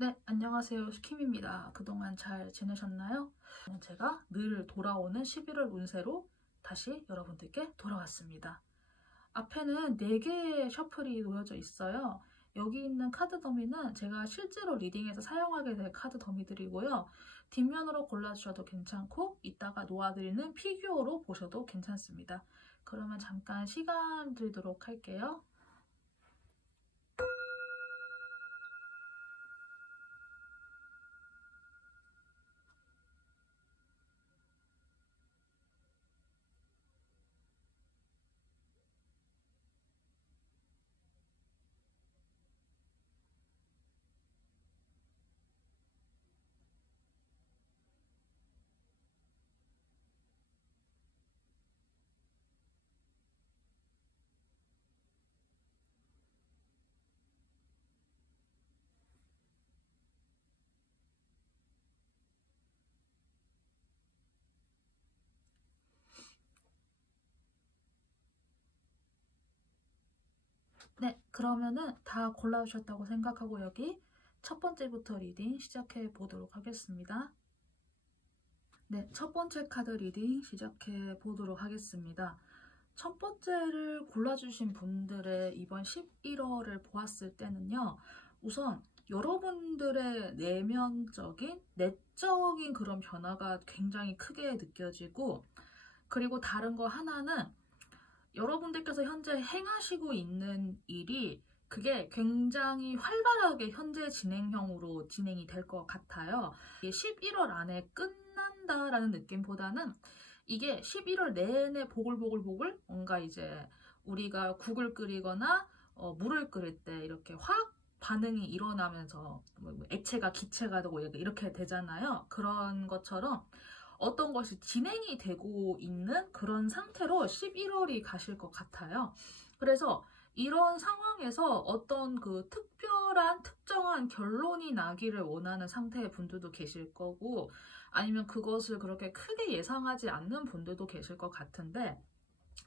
네, 안녕하세요. 킴입니다. 그동안 잘 지내셨나요? 제가 늘 돌아오는 11월 운세로 다시 여러분들께 돌아왔습니다. 앞에는 4개의 셔플이 놓여져 있어요. 여기 있는 카드 더미는 제가 실제로 리딩에서 사용하게 될 카드 더미들이고요. 뒷면으로 골라주셔도 괜찮고 이따가 놓아드리는 피규어로 보셔도 괜찮습니다. 그러면 잠깐 시간 들도록 할게요. 네, 그러면은 다 골라주셨다고 생각하고 여기 첫 번째부터 리딩 시작해 보도록 하겠습니다. 네, 첫 번째 카드 리딩 시작해 보도록 하겠습니다. 첫 번째를 골라주신 분들의 이번 11월을 보았을 때는요, 우선 여러분들의 내면적인, 내적인 그런 변화가 굉장히 크게 느껴지고, 그리고 다른 거 하나는 여러분들께서 현재 행하시고 있는 일이 그게 굉장히 활발하게 현재 진행형으로 진행이 될 것 같아요. 이게 11월 안에 끝난다라는 느낌보다는 이게 11월 내내 보글보글보글 뭔가 이제 우리가 국을 끓이거나 물을 끓일 때 이렇게 화학 반응이 일어나면서 액체가 기체가 되고 이렇게 되잖아요. 그런 것처럼 어떤 것이 진행이 되고 있는 그런 상태로 11월이 가실 것 같아요. 그래서 이런 상황에서 어떤 그 특별한 특정한 결론이 나기를 원하는 상태의 분들도 계실 거고, 아니면 그것을 그렇게 크게 예상하지 않는 분들도 계실 것 같은데,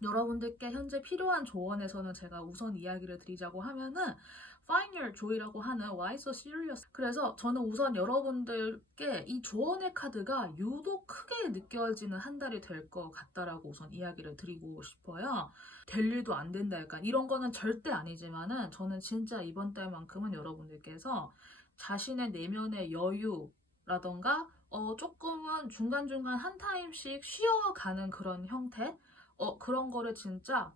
여러분들께 현재 필요한 조언에서는 제가 우선 이야기를 드리자고 하면은 Find Your Joy라고 하는 Why So Serious. 그래서 저는 우선 여러분들께 이 조언의 카드가 유독 크게 느껴지는 한 달이 될 것 같다라고 우선 이야기를 드리고 싶어요. 될 일도 안 된다 약간 이런 거는 절대 아니지만은 저는 진짜 이번 달만큼은 여러분들께서 자신의 내면의 여유라던가 조금은 중간중간 한 타임씩 쉬어가는 그런 형태 그런 거를 진짜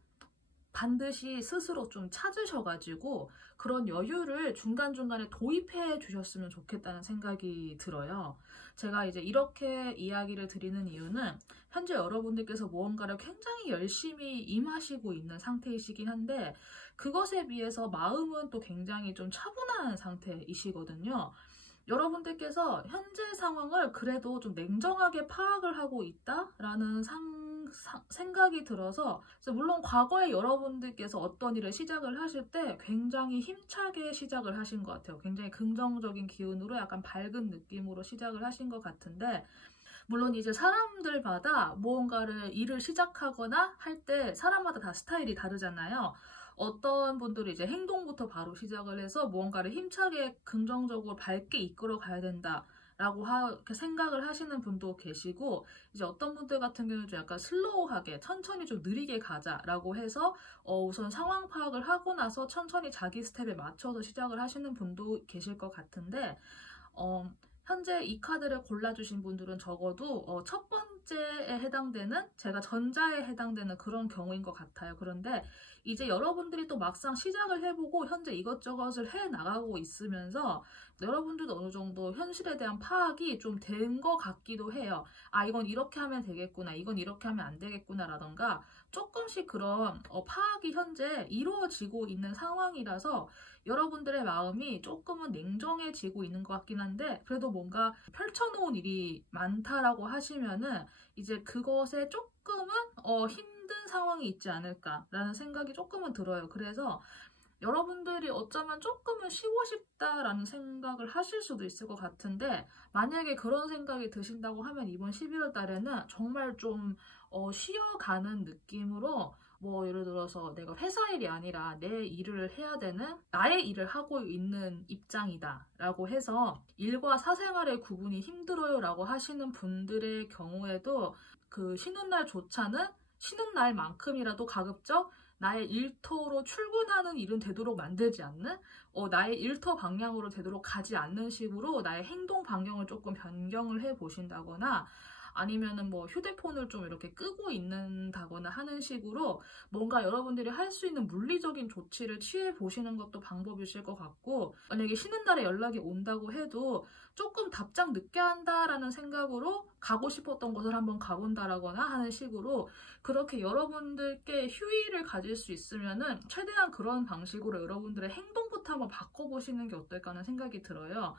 반드시 스스로 좀 찾으셔가지고 그런 여유를 중간중간에 도입해 주셨으면 좋겠다는 생각이 들어요. 제가 이제 이렇게 이야기를 드리는 이유는 현재 여러분들께서 무언가를 굉장히 열심히 임하시고 있는 상태이시긴 한데 그것에 비해서 마음은 또 굉장히 좀 차분한 상태이시거든요. 여러분들께서 현재 상황을 그래도 좀 냉정하게 파악을 하고 있다라는 생각이 들어서 물론 과거에 여러분들께서 어떤 일을 시작을 하실 때 굉장히 힘차게 시작을 하신 것 같아요. 굉장히 긍정적인 기운으로 약간 밝은 느낌으로 시작을 하신 것 같은데 물론 이제 사람들마다 무언가를 일을 시작하거나 할 때 사람마다 다 스타일이 다르잖아요. 어떤 분들이 이제 행동부터 바로 시작을 해서 무언가를 힘차게 긍정적으로 밝게 이끌어 가야 된다라고 이렇게 생각을 하시는 분도 계시고 이제 어떤 분들 같은 경우는 좀 약간 슬로우하게 천천히 좀 느리게 가자라고 해서 우선 상황 파악을 하고 나서 천천히 자기 스텝에 맞춰서 시작을 하시는 분도 계실 것 같은데 현재 이 카드를 골라주신 분들은 적어도 첫 번째에 해당되는 제가 전자에 해당되는 그런 경우인 것 같아요. 그런데 이제 여러분들이 또 막상 시작을 해보고 현재 이것저것을 해나가고 있으면서 여러분들도 어느 정도 현실에 대한 파악이 좀 된 것 같기도 해요. 아 이건 이렇게 하면 되겠구나, 이건 이렇게 하면 안 되겠구나 라던가 조금씩 그런 파악이 현재 이루어지고 있는 상황이라서 여러분들의 마음이 조금은 냉정해지고 있는 것 같긴 한데 그래도 뭔가 펼쳐놓은 일이 많다라고 하시면은 이제 그것에 조금은 힘든 상황이 있지 않을까라는 생각이 조금은 들어요. 그래서 여러분들이 어쩌면 조금은 쉬고 싶다라는 생각을 하실 수도 있을 것 같은데 만약에 그런 생각이 드신다고 하면 이번 11월 달에는 정말 좀 쉬어가는 느낌으로 뭐 예를 들어서 내가 회사 일이 아니라 내 일을 해야 되는 나의 일을 하고 있는 입장이다 라고 해서 일과 사생활의 구분이 힘들어요 라고 하시는 분들의 경우에도 그 쉬는 날조차는 쉬는 날만큼이라도 가급적 나의 일터로 출근하는 일은 되도록 만들지 않는 나의 일터 방향으로 되도록 가지 않는 식으로 나의 행동 반경을 조금 변경을 해 보신다거나 아니면은 뭐 휴대폰을 좀 이렇게 끄고 있는다거나 하는 식으로 뭔가 여러분들이 할 수 있는 물리적인 조치를 취해 보시는 것도 방법이실 것 같고, 만약에 쉬는 날에 연락이 온다고 해도 조금 답장 늦게 한다라는 생각으로 가고 싶었던 곳을 한번 가본다라거나 하는 식으로 그렇게 여러분들께 휴일을 가질 수 있으면은 최대한 그런 방식으로 여러분들의 행동부터 한번 바꿔보시는 게 어떨까 하는 생각이 들어요.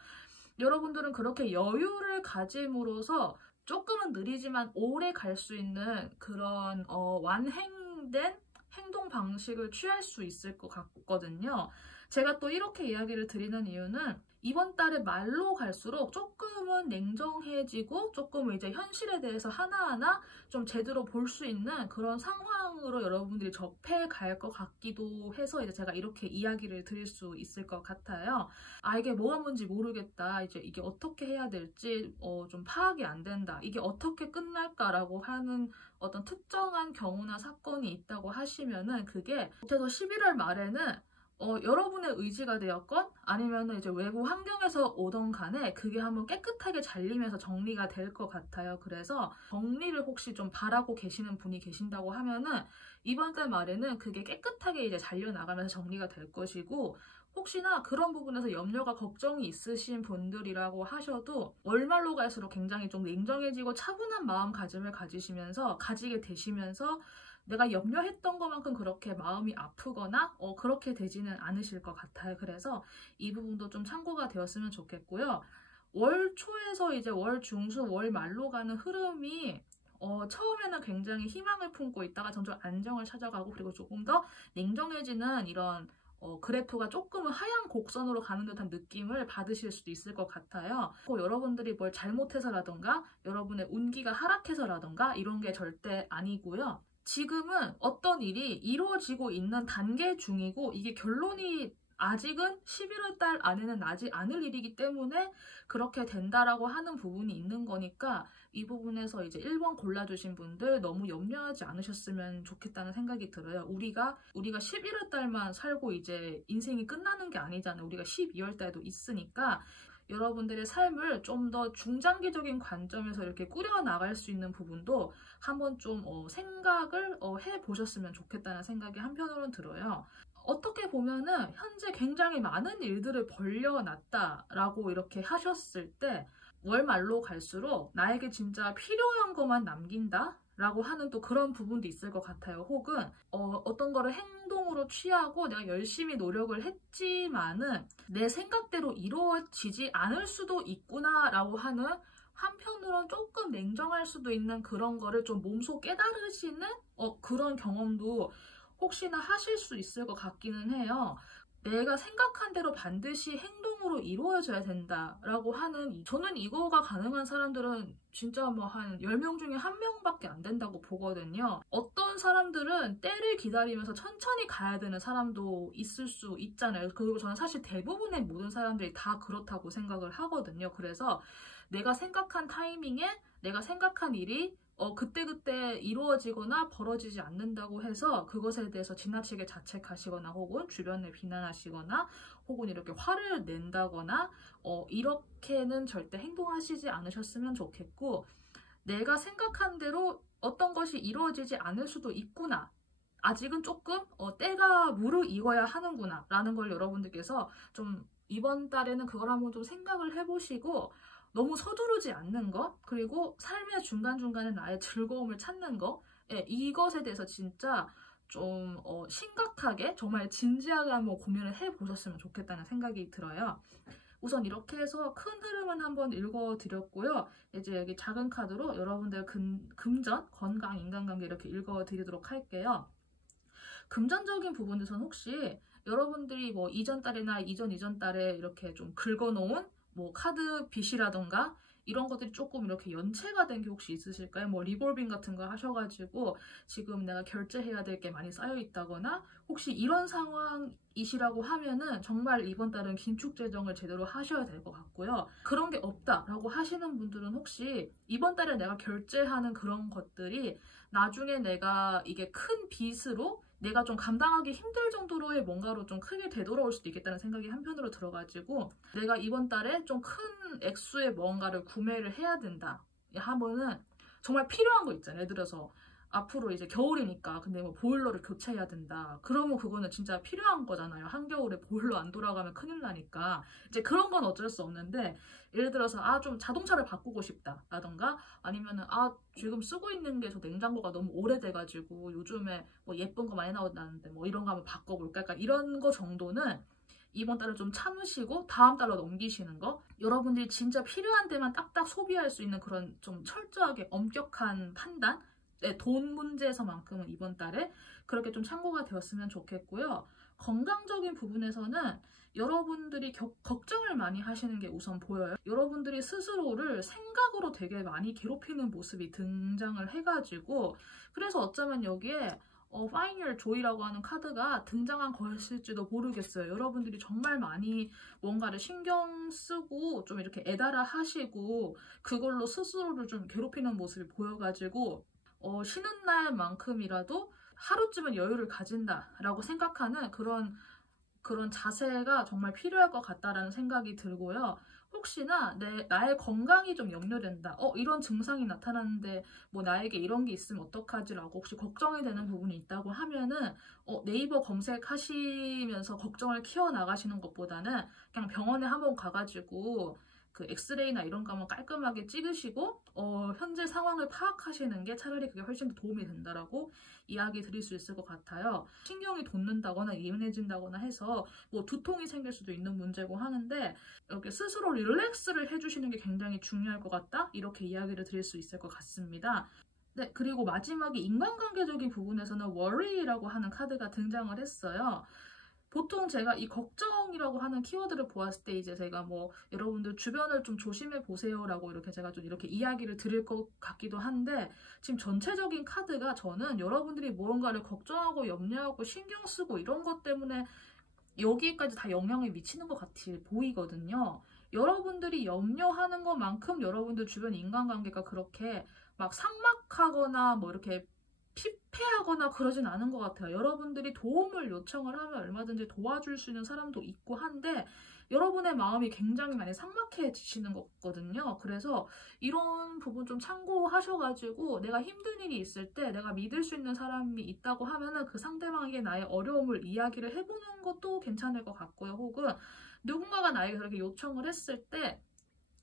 여러분들은 그렇게 여유를 가짐으로써 조금은 느리지만 오래 갈 수 있는 그런 완행된 행동 방식을 취할 수 있을 것 같거든요. 제가 또 이렇게 이야기를 드리는 이유는 이번 달에 말로 갈수록 조금은 냉정해지고 조금은 이제 현실에 대해서 하나하나 좀 제대로 볼 수 있는 그런 상황으로 여러분들이 접해 갈 것 같기도 해서 이제 제가 이렇게 이야기를 드릴 수 있을 것 같아요. 아, 이게 뭐가 뭔지 모르겠다. 이제 이게 어떻게 해야 될지 좀 파악이 안 된다. 이게 어떻게 끝날까라고 하는 어떤 특정한 경우나 사건이 있다고 하시면은 그게 못해서 11월 말에는 여러분의 의지가 되었건 아니면 이제 외부 환경에서 오던 간에 그게 한번 깨끗하게 잘리면서 정리가 될 것 같아요. 그래서 정리를 혹시 좀 바라고 계시는 분이 계신다고 하면은 이번 달 말에는 그게 깨끗하게 이제 잘려나가면서 정리가 될 것이고, 혹시나 그런 부분에서 염려가 걱정이 있으신 분들이라고 하셔도 월말로 갈수록 굉장히 좀 냉정해지고 차분한 마음가짐을 가지게 되시면서 내가 염려했던 것만큼 그렇게 마음이 아프거나 그렇게 되지는 않으실 것 같아요. 그래서 이 부분도 좀 참고가 되었으면 좋겠고요. 월 초에서 이제 월 중순, 월 말로 가는 흐름이 처음에는 굉장히 희망을 품고 있다가 점점 안정을 찾아가고 그리고 조금 더 냉정해지는 이런 그래프가 조금은 하향 곡선으로 가는 듯한 느낌을 받으실 수도 있을 것 같아요. 여러분들이 뭘 잘못해서라던가 여러분의 운기가 하락해서라던가 이런 게 절대 아니고요. 지금은 어떤 일이 이루어지고 있는 단계 중이고 이게 결론이 아직은 11월 달 안에는 나지 않을 일이기 때문에 그렇게 된다라고 하는 부분이 있는 거니까 이 부분에서 이제 1번 골라주신 분들 너무 염려하지 않으셨으면 좋겠다는 생각이 들어요. 우리가 11월 달만 살고 이제 인생이 끝나는 게 아니잖아요. 우리가 12월 달도 있으니까 여러분들의 삶을 좀 더 중장기적인 관점에서 이렇게 꾸려나갈 수 있는 부분도 한번 좀 생각을 해보셨으면 좋겠다는 생각이 한편으로는 들어요. 어떻게 보면은 현재 굉장히 많은 일들을 벌려놨다라고 이렇게 하셨을 때 월말로 갈수록 나에게 진짜 필요한 것만 남긴다? 라고 하는 또 그런 부분도 있을 것 같아요. 혹은 어떤 거를 행동으로 취하고 내가 열심히 노력을 했지만은 내 생각대로 이루어지지 않을 수도 있구나 라고 하는, 한편으로는 조금 냉정할 수도 있는 그런 거를 좀 몸소 깨달으시는 그런 경험도 혹시나 하실 수 있을 것 같기는 해요. 내가 생각한 대로 반드시 행동으로 이루어져야 된다라고 하는, 저는 이거가 가능한 사람들은 진짜 뭐 한 10명 중에 1명밖에 안 된다고 보거든요. 어떤 사람들은 때를 기다리면서 천천히 가야 되는 사람도 있을 수 있잖아요. 그리고 저는 사실 대부분의 모든 사람들이 다 그렇다고 생각을 하거든요. 그래서 내가 생각한 타이밍에 내가 생각한 일이 그때그때 이루어지거나 벌어지지 않는다고 해서 그것에 대해서 지나치게 자책하시거나 혹은 주변을 비난하시거나 혹은 이렇게 화를 낸다거나 이렇게는 절대 행동하시지 않으셨으면 좋겠고, 내가 생각한 대로 어떤 것이 이루어지지 않을 수도 있구나, 아직은 조금 때가 무르익어야 하는구나 라는 걸 여러분들께서 좀 이번 달에는 그걸 한번 좀 생각을 해보시고, 너무 서두르지 않는 것, 그리고 삶의 중간중간에 나의 즐거움을 찾는 것, 이것에 대해서 진짜 좀 심각하게 정말 진지하게 한번 고민을 해보셨으면 좋겠다는 생각이 들어요. 우선 이렇게 해서 큰 흐름은 한번 읽어드렸고요. 이제 여기 작은 카드로 여러분들 금전, 건강, 인간관계 이렇게 읽어드리도록 할게요. 금전적인 부분에서는 혹시 여러분들이 뭐 이전 달이나 이전 달에 이렇게 좀 긁어놓은 뭐 카드 빚이라던가 이런 것들이 조금 이렇게 연체가 된 게 혹시 있으실까요? 뭐 리볼빙 같은 거 하셔가지고 지금 내가 결제해야 될 게 많이 쌓여 있다거나 혹시 이런 상황이시라고 하면은 정말 이번 달은 긴축 재정을 제대로 하셔야 될 것 같고요. 그런 게 없다라고 하시는 분들은 혹시 이번 달에 내가 결제하는 그런 것들이 나중에 내가 이게 큰 빚으로 내가 좀 감당하기 힘들 정도로의 뭔가로 좀 크게 되돌아올 수도 있겠다는 생각이 한편으로 들어가지고 내가 이번 달에 좀 큰 액수의 뭔가를 구매를 해야 된다 하면은 정말 필요한 거 있잖아요. 예를 들어서 앞으로 이제 겨울이니까 근데 뭐 보일러를 교체해야 된다. 그러면 그거는 진짜 필요한 거잖아요. 한겨울에 보일러 안 돌아가면 큰일 나니까. 이제 그런 건 어쩔 수 없는데 예를 들어서 좀 자동차를 바꾸고 싶다 라던가 아니면은 지금 쓰고 있는 게 저 냉장고가 너무 오래돼가지고 요즘에 뭐 예쁜 거 많이 나온다는데 뭐 이런 거 한번 바꿔볼까? 약간 이런 거 정도는 이번 달을 좀 참으시고 다음 달로 넘기시는 거. 여러분들이 진짜 필요한 데만 딱딱 소비할 수 있는 그런 좀 철저하게 엄격한 판단? 네, 돈 문제에서만큼은 이번 달에 그렇게 좀 참고가 되었으면 좋겠고요. 건강적인 부분에서는 여러분들이 걱정을 많이 하시는 게 우선 보여요. 여러분들이 스스로를 생각으로 되게 많이 괴롭히는 모습이 등장을 해가지고 그래서 어쩌면 여기에 Find Your Joy라고 하는 카드가 등장한 것일지도 모르겠어요. 여러분들이 정말 많이 뭔가를 신경 쓰고 좀 이렇게 애달아 하시고 그걸로 스스로를 좀 괴롭히는 모습이 보여가지고 쉬는 날만큼이라도 하루쯤은 여유를 가진다라고 생각하는 그런 자세가 정말 필요할 것 같다라는 생각이 들고요. 혹시나 나의 건강이 좀 염려된다. 이런 증상이 나타났는데 뭐 나에게 이런 게 있으면 어떡하지라고 혹시 걱정이 되는 부분이 있다고 하면은 네이버 검색하시면서 걱정을 키워나가시는 것보다는 그냥 병원에 한번 가가지고 그 엑스레이나 이런 거 한번 깔끔하게 찍으시고 현재 상황을 파악하시는 게 차라리 그게 훨씬 더 도움이 된다라고 이야기 드릴 수 있을 것 같아요. 신경이 돋는다거나 예민해진다거나 해서 뭐 두통이 생길 수도 있는 문제고 하는데 이렇게 스스로 릴렉스를 해주시는 게 굉장히 중요할 것 같다? 이렇게 이야기를 드릴 수 있을 것 같습니다. 네, 그리고 마지막에 인간관계적인 부분에서는 worry라고 하는 카드가 등장을 했어요. 보통 제가 이 걱정이라고 하는 키워드를 보았을 때 이제 제가 뭐 여러분들 주변을 좀 조심해 보세요라고 이렇게 제가 좀 이렇게 이야기를 드릴 것 같기도 한데 지금 전체적인 카드가 저는 여러분들이 무언가를 걱정하고 염려하고 신경 쓰고 이런 것 때문에 여기까지 다 영향을 미치는 것 같이 보이거든요. 여러분들이 염려하는 것만큼 여러분들 주변 인간관계가 그렇게 막 삭막하거나 뭐 이렇게 피폐하거나 그러진 않은 것 같아요. 여러분들이 도움을 요청을 하면 얼마든지 도와줄 수 있는 사람도 있고 한데 여러분의 마음이 굉장히 많이 삭막해지시는 거거든요. 그래서 이런 부분 좀 참고하셔가지고 내가 힘든 일이 있을 때 내가 믿을 수 있는 사람이 있다고 하면은 그 상대방에게 나의 어려움을 이야기를 해보는 것도 괜찮을 것 같고요. 혹은 누군가가 나에게 그렇게 요청을 했을 때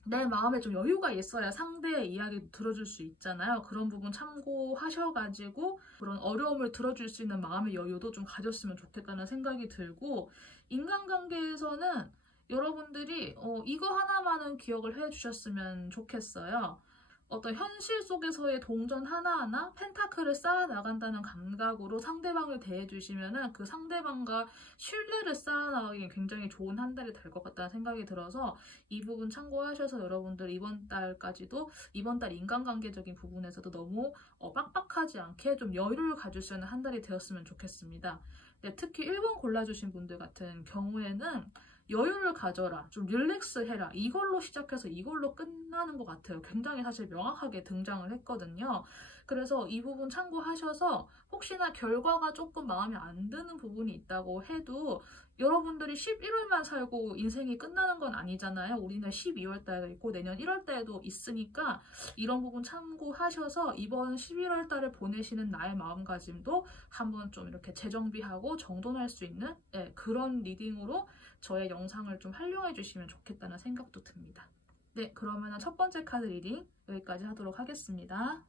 내 마음에 좀 여유가 있어야 상대의 이야기 들어줄 수 있잖아요. 그런 부분 참고하셔가지고 그런 어려움을 들어줄 수 있는 마음의 여유도 좀 가졌으면 좋겠다는 생각이 들고 인간관계에서는 여러분들이 이거 하나만은 기억을 해주셨으면 좋겠어요. 어떤 현실 속에서의 동전 하나하나 펜타클을 쌓아 나간다는 감각으로 상대방을 대해주시면은 그 상대방과 신뢰를 쌓아 나가기 굉장히 좋은 한 달이 될 것 같다는 생각이 들어서 이 부분 참고하셔서 여러분들 이번 달까지도 이번 달 인간관계적인 부분에서도 너무 빡빡하지 않게 좀 여유를 가질 수 있는 한 달이 되었으면 좋겠습니다. 네, 특히 1번 골라주신 분들 같은 경우에는 여유를 가져라, 좀 릴렉스 해라 이걸로 시작해서 이걸로 끝나는 것 같아요. 굉장히 사실 명확하게 등장을 했거든요. 그래서 이 부분 참고하셔서 혹시나 결과가 조금 마음에 안 드는 부분이 있다고 해도 여러분들이 11월만 살고 인생이 끝나는 건 아니잖아요. 우리는 12월 달도 있고 내년 1월 달도 있으니까 이런 부분 참고하셔서 이번 11월 달을 보내시는 나의 마음가짐도 한번 좀 이렇게 재정비하고 정돈할 수 있는 그런 리딩으로 저의 영상을 좀 활용해 주시면 좋겠다는 생각도 듭니다. 네, 그러면 첫 번째 카드 리딩 여기까지 하도록 하겠습니다.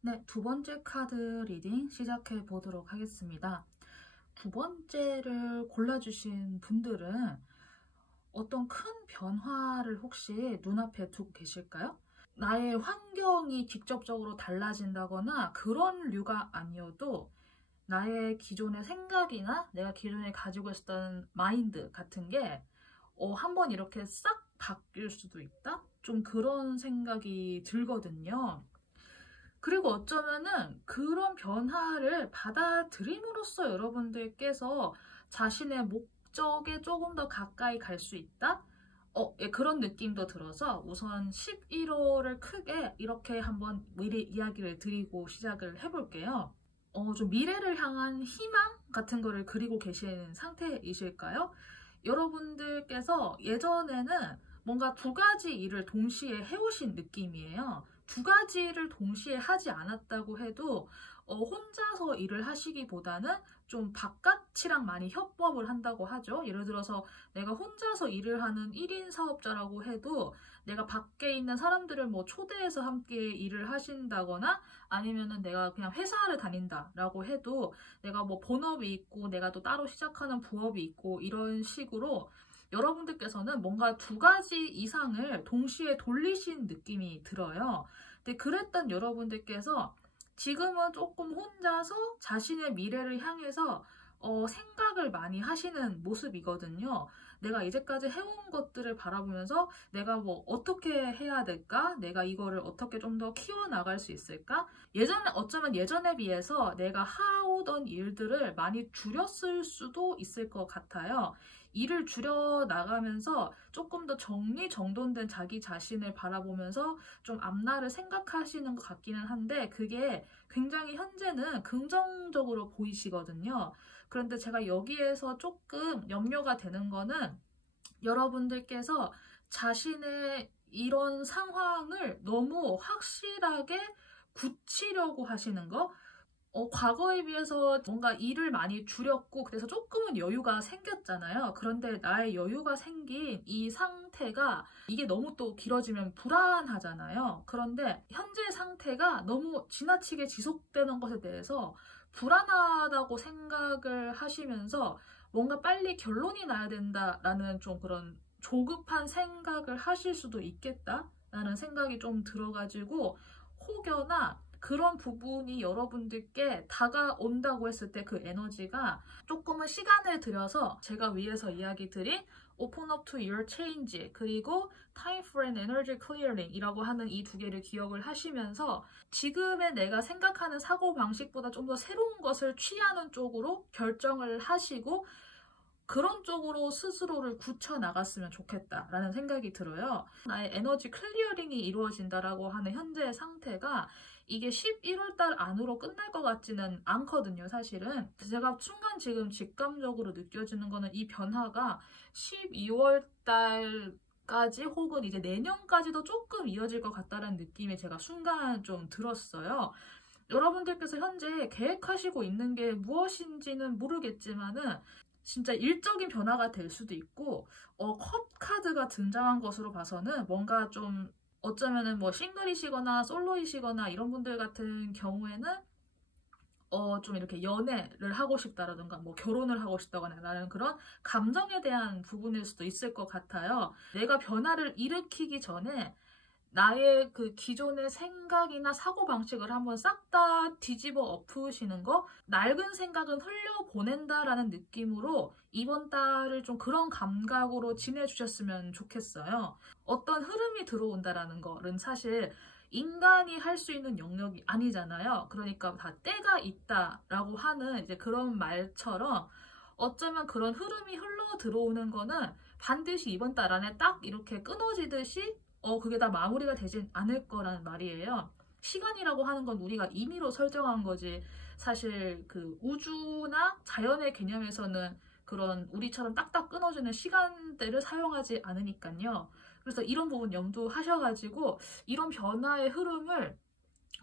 네, 두 번째 카드 리딩 시작해 보도록 하겠습니다. 두 번째를 골라주신 분들은 어떤 큰 변화를 혹시 눈앞에 두고 계실까요? 나의 환경이 직접적으로 달라진다거나 그런 류가 아니어도 나의 기존의 생각이나 내가 기존에 가지고 있었던 마인드 같은 게 한번 이렇게 싹 바뀔 수도 있다? 좀 그런 생각이 들거든요. 그리고 어쩌면은 그런 변화를 받아들임으로써 여러분들께서 자신의 목적에 조금 더 가까이 갈 수 있다? 예, 그런 느낌도 들어서 우선 11월을 크게 이렇게 한번 미래 이야기를 드리고 시작을 해볼게요. 좀 미래를 향한 희망 같은 거를 그리고 계신 상태이실까요? 여러분들께서 예전에는 뭔가 두 가지 일을 동시에 해오신 느낌이에요. 두 가지를 동시에 하지 않았다고 해도 혼자서 일을 하시기보다는 좀 바깥이랑 많이 협업을 한다고 하죠. 예를 들어서 내가 혼자서 일을 하는 1인 사업자라고 해도 내가 밖에 있는 사람들을 뭐 초대해서 함께 일을 하신다거나 아니면은 내가 그냥 회사를 다닌다라고 해도 내가 뭐 본업이 있고 내가 또 따로 시작하는 부업이 있고 이런 식으로 여러분들께서는 뭔가 두 가지 이상을 동시에 돌리신 느낌이 들어요. 근데 그랬던 여러분들께서 지금은 조금 혼자서 자신의 미래를 향해서 생각을 많이 하시는 모습이거든요. 내가 이제까지 해온 것들을 바라보면서 내가 뭐 어떻게 해야 될까? 내가 이거를 어떻게 좀 더 키워나갈 수 있을까? 어쩌면 예전에 비해서 내가 하오던 일들을 많이 줄였을 수도 있을 것 같아요. 일을 줄여나가면서 조금 더 정리정돈된 자기 자신을 바라보면서 좀 앞날을 생각하시는 것 같기는 한데 그게 굉장히 현재는 긍정적으로 보이시거든요. 그런데 제가 여기에서 조금 염려가 되는 거는 여러분들께서 자신의 이런 상황을 너무 확실하게 굳히려고 하시는 거, 과거에 비해서 뭔가 일을 많이 줄였고 그래서 조금은 여유가 생겼잖아요. 그런데 나의 여유가 생긴 이 상태가 이게 너무 또 길어지면 불안하잖아요. 그런데 현재 상태가 너무 지나치게 지속되는 것에 대해서 불안하다고 생각을 하시면서 뭔가 빨리 결론이 나야 된다라는 좀 그런 조급한 생각을 하실 수도 있겠다라는 생각이 좀 들어가지고 혹여나 그런 부분이 여러분들께 다가온다고 했을 때 그 에너지가 조금은 시간을 들여서 제가 위에서 이야기 드린 Open up to your change 그리고 Time for an energy clearing 이라고 하는 이 두 개를 기억을 하시면서 지금의 내가 생각하는 사고방식보다 좀 더 새로운 것을 취하는 쪽으로 결정을 하시고 그런 쪽으로 스스로를 굳혀 나갔으면 좋겠다라는 생각이 들어요. 나의 에너지 클리어링이 이루어진다라고 하는 현재의 상태가 이게 11월 달 안으로 끝날 것 같지는 않거든요, 사실은. 제가 순간 지금 직감적으로 느껴지는 거는 이 변화가 12월 달까지 혹은 이제 내년까지도 조금 이어질 것 같다는 느낌이 제가 순간 좀 들었어요. 여러분들께서 현재 계획하시고 있는 게 무엇인지는 모르겠지만은 진짜 일적인 변화가 될 수도 있고 컵 카드가 등장한 것으로 봐서는 뭔가 좀 어쩌면은 뭐 싱글이시거나 솔로이시거나 이런 분들 같은 경우에는 좀 이렇게 연애를 하고 싶다라든가 뭐 결혼을 하고 싶다거나 라는 그런 감정에 대한 부분일 수도 있을 것 같아요. 내가 변화를 일으키기 전에 나의 그 기존의 생각이나 사고방식을 한번 싹 다 뒤집어 엎으시는 거, 낡은 생각은 흘려보낸다라는 느낌으로 이번 달을 좀 그런 감각으로 지내주셨으면 좋겠어요. 어떤 흐름이 들어온다라는 거는 사실 인간이 할 수 있는 영역이 아니잖아요. 그러니까 다 때가 있다라고 하는 이제 그런 말처럼 어쩌면 그런 흐름이 흘러 들어오는 거는 반드시 이번 달 안에 딱 이렇게 끊어지듯이 그게 다 마무리가 되진 않을 거라는 말이에요. 시간이라고 하는 건 우리가 임의로 설정한 거지 사실 그 우주나 자연의 개념에서는 그런 우리처럼 딱딱 끊어지는 시간대를 사용하지 않으니까요. 그래서 이런 부분 염두하셔가지고 이런 변화의 흐름을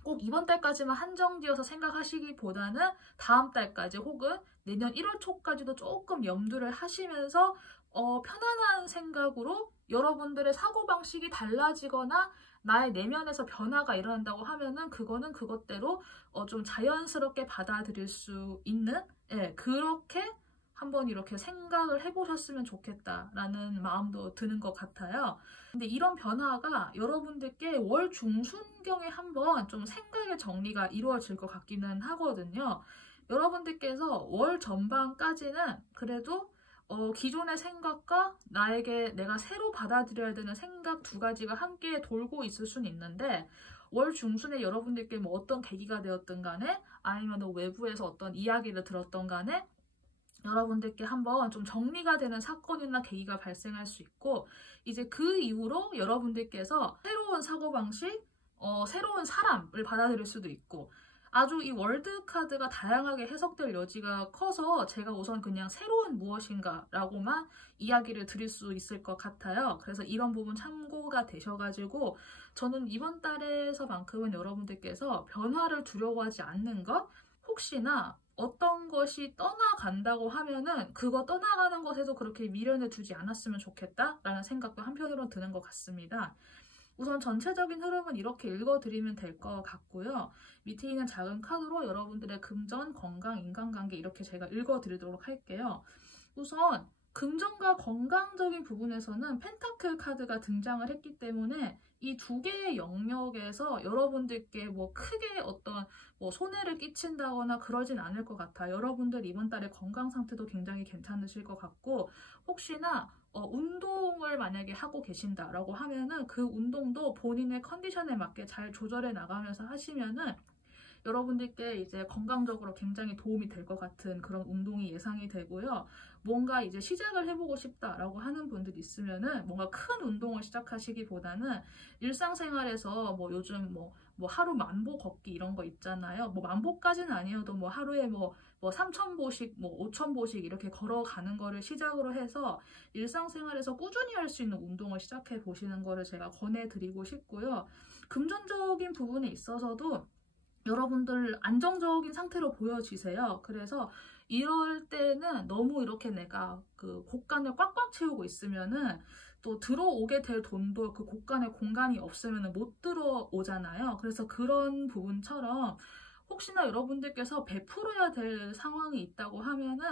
꼭 이번 달까지만 한정지어서 생각하시기보다는 다음 달까지 혹은 내년 1월 초까지도 조금 염두를 하시면서 편안한 생각으로 여러분들의 사고방식이 달라지거나 나의 내면에서 변화가 일어난다고 하면은 그거는 그것대로 좀 자연스럽게 받아들일 수 있는 그렇게 한번 이렇게 생각을 해보셨으면 좋겠다라는 마음도 드는 것 같아요. 근데 이런 변화가 여러분들께 월 중순경에 한번 좀 생각의 정리가 이루어질 것 같기는 하거든요. 여러분들께서 월 전반까지는 그래도 기존의 생각과 나에게 내가 새로 받아들여야 되는 생각 두 가지가 함께 돌고 있을 수는 있는데 월 중순에 여러분들께 뭐 어떤 계기가 되었든 간에 아니면 외부에서 어떤 이야기를 들었던 간에 여러분들께 한번 좀 정리가 되는 사건이나 계기가 발생할 수 있고 이제 그 이후로 여러분들께서 새로운 사고방식, 새로운 사람을 받아들일 수도 있고 아주 이 월드카드가 다양하게 해석될 여지가 커서 제가 우선 그냥 새로운 무엇인가 라고만 이야기를 드릴 수 있을 것 같아요. 그래서 이런 부분 참고가 되셔가지고 저는 이번 달에서만큼은 여러분들께서 변화를 두려워하지 않는 것, 혹시나 어떤 것이 떠나간다고 하면은 그거 떠나가는 것에도 그렇게 미련을 두지 않았으면 좋겠다라는 생각도 한편으로는 드는 것 같습니다. 우선 전체적인 흐름은 이렇게 읽어드리면 될 것 같고요. 밑에 있는 작은 카드로 여러분들의 금전, 건강, 인간관계 이렇게 제가 읽어드리도록 할게요. 우선 금전과 건강적인 부분에서는 펜타클 카드가 등장을 했기 때문에 이 두 개의 영역에서 여러분들께 뭐 크게 어떤 뭐 손해를 끼친다거나 그러진 않을 것 같아요. 여러분들 이번 달에 건강 상태도 굉장히 괜찮으실 것 같고 혹시나 운동을 만약에 하고 계신다라고 하면은 그 운동도 본인의 컨디션에 맞게 잘 조절해 나가면서 하시면은 여러분들께 이제 건강적으로 굉장히 도움이 될 것 같은 그런 운동이 예상이 되고요. 뭔가 이제 시작을 해보고 싶다라고 하는 분들이 있으면은 뭔가 큰 운동을 시작하시기보다는 일상생활에서 뭐 요즘 뭐 하루 만보 걷기 이런 거 있잖아요. 뭐 만보까지는 아니어도 뭐 하루에 뭐 3,000보씩 뭐 5,000보씩 이렇게 걸어가는 거를 시작으로 해서 일상생활에서 꾸준히 할 수 있는 운동을 시작해 보시는 거를 제가 권해드리고 싶고요. 금전적인 부분에 있어서도 여러분들 안정적인 상태로 보여지세요. 그래서 이럴 때는 너무 이렇게 내가 그 곳간을 꽉꽉 채우고 있으면은 또 들어오게 될 돈도 그 곳간에 공간이 없으면 못 들어오잖아요. 그래서 그런 부분처럼 혹시나 여러분들께서 베풀어야 될 상황이 있다고 하면은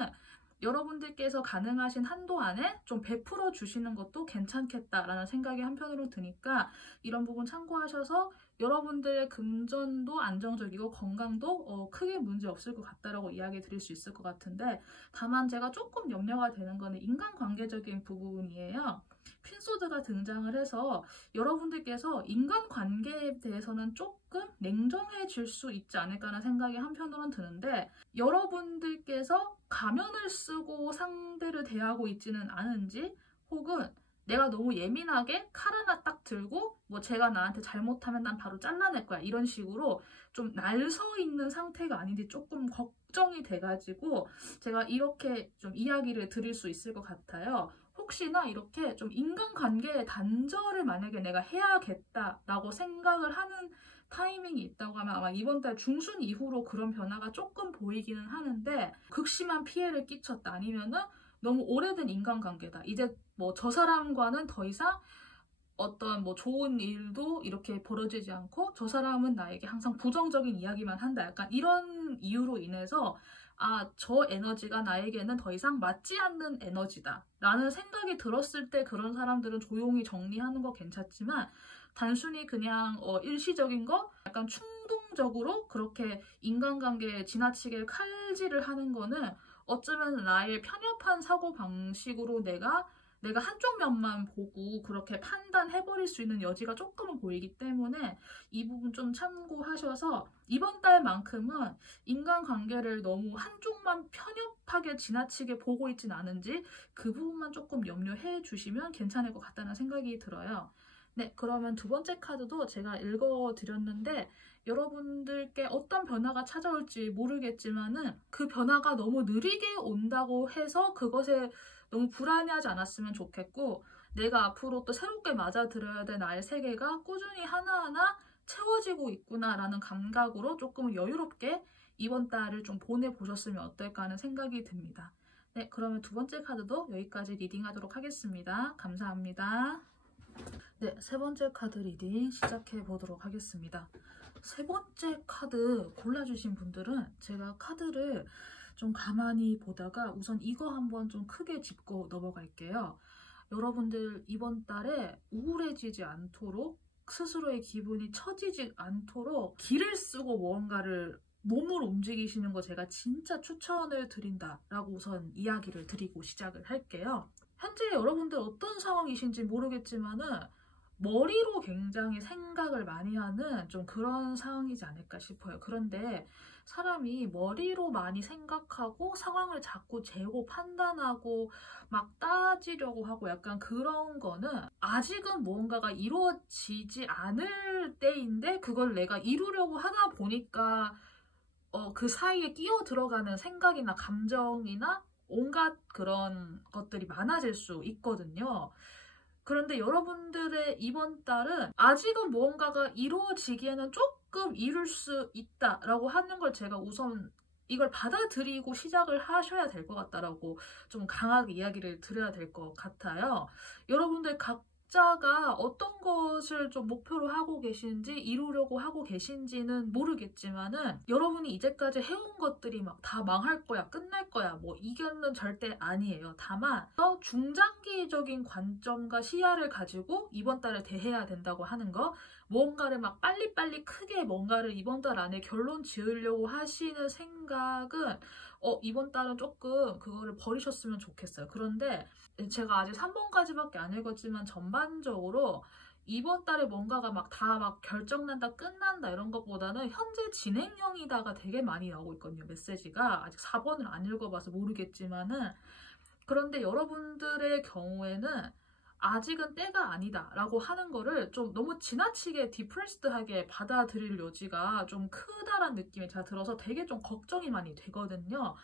여러분들께서 가능하신 한도 안에 좀 베풀어 주시는 것도 괜찮겠다라는 생각이 한편으로 드니까 이런 부분 참고하셔서 여러분들의 금전도 안정적이고 건강도 크게 문제 없을 것 같다라고 이야기 드릴 수 있을 것 같은데 다만 제가 조금 염려가 되는 거는 인간관계적인 부분이에요. 퀸소드가 등장을 해서 여러분들께서 인간관계에 대해서는 조금 냉정해질 수 있지 않을까라는 생각이 한편으로는 드는데 여러분들께서 가면을 쓰고 상대를 대하고 있지는 않은지 혹은 내가 너무 예민하게 칼 하나 딱 들고 뭐 제가 나한테 잘못하면 난 바로 잘라낼 거야 이런 식으로 좀 날서 있는 상태가 아닌지 조금 걱정이 돼가지고 제가 이렇게 좀 이야기를 드릴 수 있을 것 같아요. 혹시나 이렇게 좀 인간관계의 단절을 만약에 내가 해야겠다라고 생각을 하는 타이밍이 있다고 하면 아마 이번 달 중순 이후로 그런 변화가 조금 보이기는 하는데 극심한 피해를 끼쳤다 아니면은 너무 오래된 인간관계다. 이제 뭐 저 사람과는 더 이상 어떤 뭐 좋은 일도 이렇게 벌어지지 않고 저 사람은 나에게 항상 부정적인 이야기만 한다. 약간 이런 이유로 인해서 저 에너지가 나에게는 더 이상 맞지 않는 에너지다 라는 생각이 들었을 때 그런 사람들은 조용히 정리하는 거 괜찮지만 단순히 그냥 일시적인 거 약간 충동적으로 그렇게 인간관계에 지나치게 칼질을 하는 거는 어쩌면 나의 편협한 사고방식으로 내가 한쪽 면만 보고 그렇게 판단해버릴 수 있는 여지가 조금은 보이기 때문에 이 부분 좀 참고하셔서 이번 달만큼은 인간관계를 너무 한쪽만 편협하게 지나치게 보고 있진 않은지 그 부분만 조금 염려해 주시면 괜찮을 것 같다는 생각이 들어요. 네, 그러면 두 번째 카드도 제가 읽어드렸는데 여러분들께 어떤 변화가 찾아올지 모르겠지만은 그 변화가 너무 느리게 온다고 해서 그것에 너무 불안해하지 않았으면 좋겠고 내가 앞으로 또 새롭게 맞아들여야 될 나의 세계가 꾸준히 하나하나 채워지고 있구나라는 감각으로 조금 여유롭게 이번 달을 좀 보내보셨으면 어떨까 하는 생각이 듭니다. 네, 그러면 두 번째 카드도 여기까지 리딩하도록 하겠습니다. 감사합니다. 네, 세 번째 카드 리딩 시작해 보도록 하겠습니다. 세 번째 카드 골라주신 분들은 제가 카드를 좀 가만히 보다가 우선 이거 한번 좀 크게 짚고 넘어갈게요. 여러분들 이번 달에 우울해지지 않도록 스스로의 기분이 처지지 않도록 기를 쓰고 무언가를 몸을 움직이시는 거 제가 진짜 추천을 드린다라고 우선 이야기를 드리고 시작을 할게요. 현재 여러분들 어떤 상황이신지 모르겠지만은 머리로 굉장히 생각을 많이 하는 좀 그런 상황이지 않을까 싶어요. 그런데 사람이 머리로 많이 생각하고 상황을 자꾸 재고 판단하고 막 따지려고 하고 약간 그런 거는 아직은 무언가가 이루어지지 않을 때인데 그걸 내가 이루려고 하다 보니까 그 사이에 끼어 들어가는 생각이나 감정이나 온갖 그런 것들이 많아질 수 있거든요. 그런데 여러분들의 이번 달은 아직은 무언가가 이루어지기에는 조금 이룰 수 있다라고 하는 걸 제가 우선 이걸 받아들이고 시작을 하셔야 될 것 같다라고 좀 강하게 이야기를 드려야 될 것 같아요. 여러분들 각자가 어떤 것을 좀 목표로 하고 계신지 이루려고 하고 계신지는 모르겠지만은 여러분이 이제까지 해온 것들이 막 다 망할 거야, 끝날 거야, 뭐 이견은 절대 아니에요. 다만 더 중장기적인 관점과 시야를 가지고 이번 달을 대해야 된다고 하는 거, 뭔가를 막 빨리빨리 크게 뭔가를 이번 달 안에 결론 지으려고 하시는 생각은 이번 달은 조금 그거를 버리셨으면 좋겠어요. 그런데 제가 아직 3번까지밖에 안 읽었지만 전반적으로 이번 달에 뭔가가 막 다 막 결정난다, 끝난다 이런 것보다는 현재 진행형이다가 되게 많이 나오고 있거든요. 메시지가. 아직 4번을 안 읽어봐서 모르겠지만은 그런데 여러분들의 경우에는 아직은 때가 아니다 라고 하는 거를 좀 너무 지나치게 디프레스드하게 받아들일 여지가 좀 크다란 느낌이 제가 들어서 되게 좀 걱정이 많이 되거든요.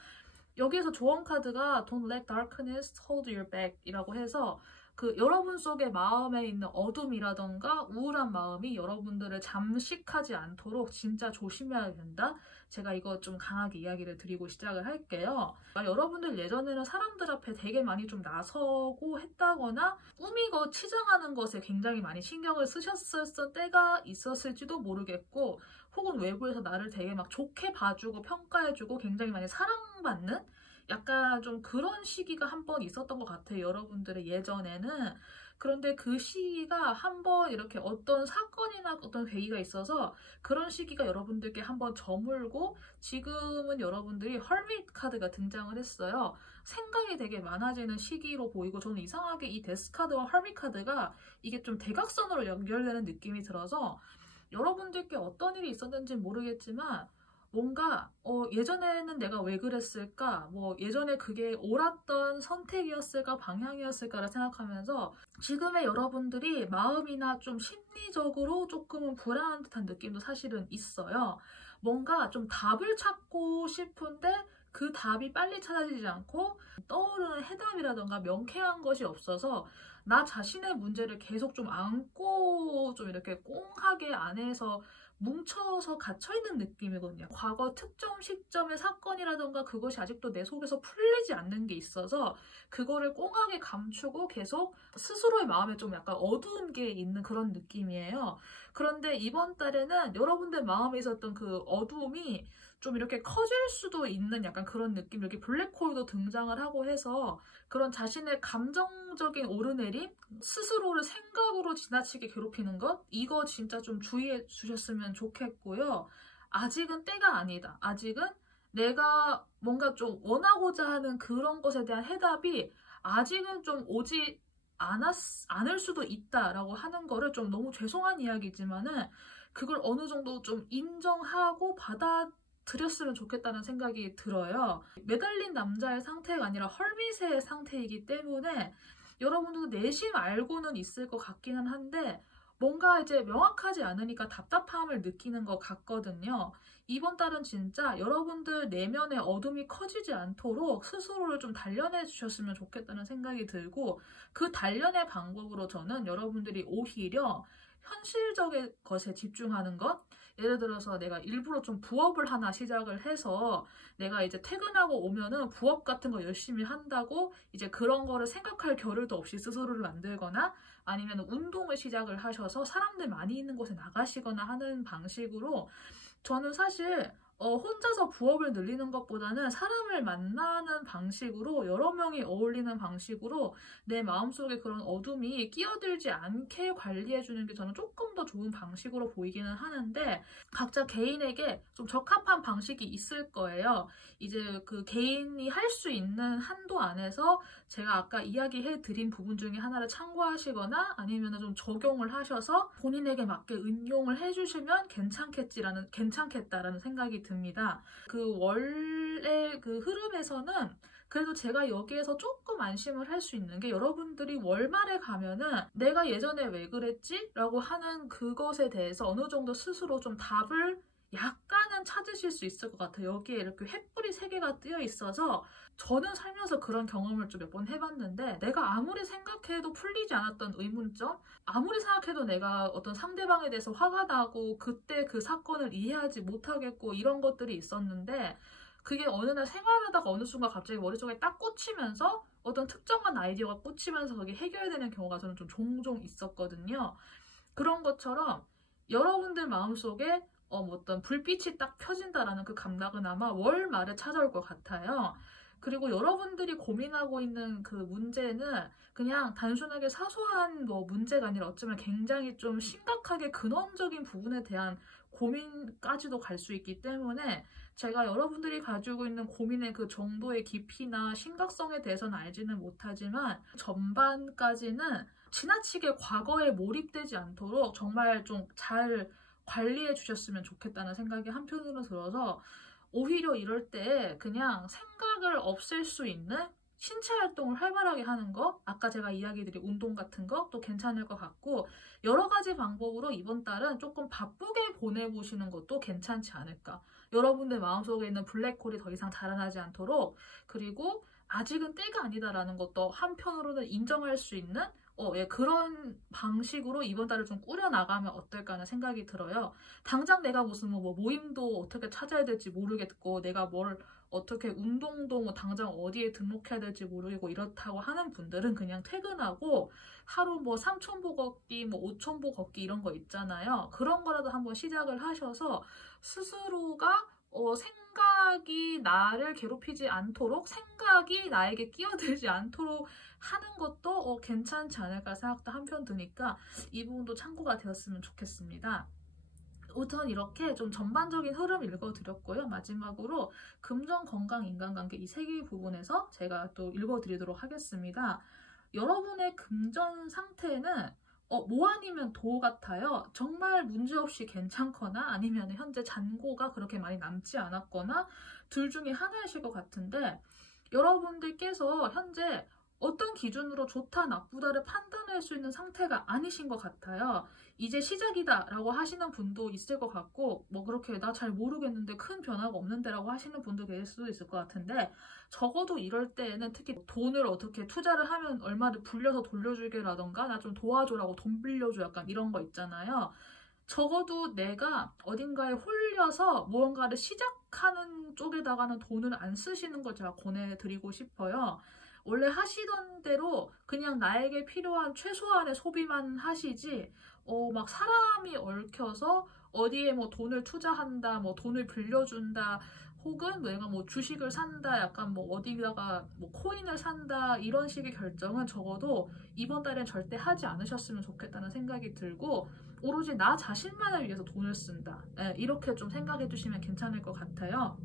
여기에서 조언 카드가 Don't let darkness hold your back 이라고 해서 그 여러분 속의 마음에 있는 어둠이라던가 우울한 마음이 여러분들을 잠식하지 않도록 진짜 조심해야 된다. 제가 이거 좀 강하게 이야기를 드리고 시작을 할게요. 여러분들 예전에는 사람들 앞에 되게 많이 좀 나서고 했다거나 꾸미고 치장하는 것에 굉장히 많이 신경을 쓰셨을 때가 있었을지도 모르겠고 혹은 외부에서 나를 되게 막 좋게 봐주고 평가해주고 굉장히 많이 사랑받는 약간 좀 그런 시기가 한 번 있었던 것 같아요. 여러분들의 예전에는. 그런데 그 시기가 한번 이렇게 어떤 사건이나 어떤 회의가 있어서 그런 시기가 여러분들께 한번 저물고 지금은 여러분들이 헐밋 카드가 등장을 했어요. 생각이 되게 많아지는 시기로 보이고 저는 이상하게 이 데스 카드와 헐밋 카드가 이게 좀 대각선으로 연결되는 느낌이 들어서 여러분들께 어떤 일이 있었는지 모르겠지만 뭔가 예전에는 내가 왜 그랬을까? 뭐 예전에 그게 옳았던 선택이었을까? 방향이었을까를 생각하면서 지금의 여러분들이 마음이나 좀 심리적으로 조금은 불안한 듯한 느낌도 사실은 있어요. 뭔가 좀 답을 찾고 싶은데 그 답이 빨리 찾아지지 않고 떠오르는 해답이라던가 명쾌한 것이 없어서 나 자신의 문제를 계속 좀 안고 좀 이렇게 꽁하게 안에서 뭉쳐서 갇혀있는 느낌이거든요. 과거 특정 시점의 사건이라던가 그것이 아직도 내 속에서 풀리지 않는 게 있어서 그거를 꽁하게 감추고 계속 스스로의 마음에 좀 약간 어두운 게 있는 그런 느낌이에요. 그런데 이번 달에는 여러분들 마음에 있었던 그 어두움이 좀 이렇게 커질 수도 있는 약간 그런 느낌, 이렇게 블랙홀도 등장을 하고 해서 그런 자신의 감정적인 오르내림, 스스로를 생각으로 지나치게 괴롭히는 것, 이거 진짜 좀 주의해 주셨으면 좋겠고요. 아직은 때가 아니다. 아직은 내가 뭔가 좀 원하고자 하는 그런 것에 대한 해답이 아직은 좀 오지 않을 수도 있다라고 하는 거를 좀 너무 죄송한 이야기지만은 그걸 어느 정도 좀 인정하고 받아들였으면 좋겠다는 생각이 들어요. 매달린 남자의 상태가 아니라 헐밋의 상태이기 때문에 여러분도 내심 알고는 있을 것 같기는 한데 뭔가 이제 명확하지 않으니까 답답함을 느끼는 것 같거든요. 이번 달은 진짜 여러분들 내면의 어둠이 커지지 않도록 스스로를 좀 단련해 주셨으면 좋겠다는 생각이 들고 그 단련의 방법으로 저는 여러분들이 오히려 현실적인 것에 집중하는 것, 예를 들어서 내가 일부러 좀 부업을 하나 시작을 해서 내가 이제 퇴근하고 오면은 부업 같은 거 열심히 한다고 이제 그런 거를 생각할 겨를도 없이 스스로를 만들거나 아니면 운동을 시작을 하셔서 사람들 많이 있는 곳에 나가시거나 하는 방식으로 저는 사실 혼자서 부업을 늘리는 것보다는 사람을 만나는 방식으로 여러 명이 어울리는 방식으로 내 마음속에 그런 어둠이 끼어들지 않게 관리해주는 게 저는 조금 더 좋은 방식으로 보이기는 하는데 각자 개인에게 좀 적합한 방식이 있을 거예요. 이제 그 개인이 할 수 있는 한도 안에서 제가 아까 이야기해드린 부분 중에 하나를 참고하시거나 아니면 좀 적용을 하셔서 본인에게 맞게 응용을 해주시면 괜찮겠다라는 생각이 듭니다. 그 원래 그 흐름에서는 그래도 제가 여기에서 조금 안심을 할 수 있는 게 여러분들이 월말에 가면은 내가 예전에 왜 그랬지? 라고 하는 그것에 대해서 어느 정도 스스로 좀 답을 약간은 찾으실 수 있을 것 같아요. 여기에 이렇게 횃불이 3개가 뜨여 있어서 저는 살면서 그런 경험을 좀 몇 번 해봤는데 내가 아무리 생각해도 풀리지 않았던 의문점, 아무리 생각해도 내가 어떤 상대방에 대해서 화가 나고 그때 그 사건을 이해하지 못하겠고 이런 것들이 있었는데 그게 어느 날 생활하다가 어느 순간 갑자기 머릿속에 딱 꽂히면서 어떤 특정한 아이디어가 꽂히면서 그게 해결되는 경우가 저는 좀 종종 있었거든요. 그런 것처럼 여러분들 마음속에 어떤 불빛이 딱 켜진다라는 그 감각은 아마 월 말에 찾아올 것 같아요. 그리고 여러분들이 고민하고 있는 그 문제는 그냥 단순하게 사소한 문제가 아니라 어쩌면 굉장히 좀 심각하게 근원적인 부분에 대한 고민까지도 갈 수 있기 때문에 제가 여러분들이 가지고 있는 고민의 그 정도의 깊이나 심각성에 대해서는 알지는 못하지만 전반까지는 지나치게 과거에 몰입되지 않도록 정말 좀 잘 관리해 주셨으면 좋겠다는 생각이 한편으로 들어서 오히려 이럴 때 그냥 생각을 없앨 수 있는 신체 활동을 활발하게 하는 거, 아까 제가 이야기드린 운동 같은 것도 괜찮을 것 같고 여러 가지 방법으로 이번 달은 조금 바쁘게 보내보시는 것도 괜찮지 않을까. 여러분들 마음속에 있는 블랙홀이 더 이상 자라나지 않도록 그리고 아직은 때가 아니다라는 것도 한편으로는 인정할 수 있는 그런 방식으로 이번 달을 좀 꾸려나가면 어떨까 하는 생각이 들어요. 당장 내가 무슨 모임도 어떻게 찾아야 될지 모르겠고 내가 뭘 어떻게 운동도 당장 어디에 등록해야 될지 모르겠고 이렇다고 하는 분들은 그냥 퇴근하고 하루 3,000보 걷기, 5,000보 걷기 이런 거 있잖아요. 그런 거라도 한번 시작을 하셔서 스스로가 생각이 나를 괴롭히지 않도록 생각이 나에게 끼어들지 않도록 하는 것도 괜찮지 않을까 생각도 한편 드니까 이 부분도 참고가 되었으면 좋겠습니다. 우선 이렇게 좀 전반적인 흐름 읽어드렸고요. 마지막으로 금전, 건강, 인간관계 이 3개 부분에서 제가 또 읽어드리도록 하겠습니다. 여러분의 금전 상태는 뭐 아니면 도 같아요. 정말 문제없이 괜찮거나 아니면 현재 잔고가 그렇게 많이 남지 않았거나 둘 중에 하나이실 것 같은데 여러분들께서 현재 어떤 기준으로 좋다 나쁘다를 판단할 수 있는 상태가 아니신 것 같아요. 이제 시작이다 라고 하시는 분도 있을 것 같고 그렇게 나 잘 모르겠는데 큰 변화가 없는데 라고 하시는 분도 계실 수도 있을 것 같은데 적어도 이럴 때에는 특히 돈을 어떻게 투자를 하면 얼마를 불려서 돌려주게 라던가 나 좀 도와줘라고 돈 빌려줘 약간 이런 거 있잖아요. 적어도 내가 어딘가에 홀려서 무언가를 시작하는 쪽에다가는 돈을 안 쓰시는 걸 제가 권해드리고 싶어요. 원래 하시던 대로 그냥 나에게 필요한 최소한의 소비만 하시지 막 사람이 얽혀서 어디에 돈을 투자한다, 돈을 빌려준다, 혹은 내가 주식을 산다, 약간 어디다가 코인을 산다 이런 식의 결정은 적어도 이번 달엔 절대 하지 않으셨으면 좋겠다는 생각이 들고 오로지 나 자신만을 위해서 돈을 쓴다. 이렇게 좀 생각해 주시면 괜찮을 것 같아요.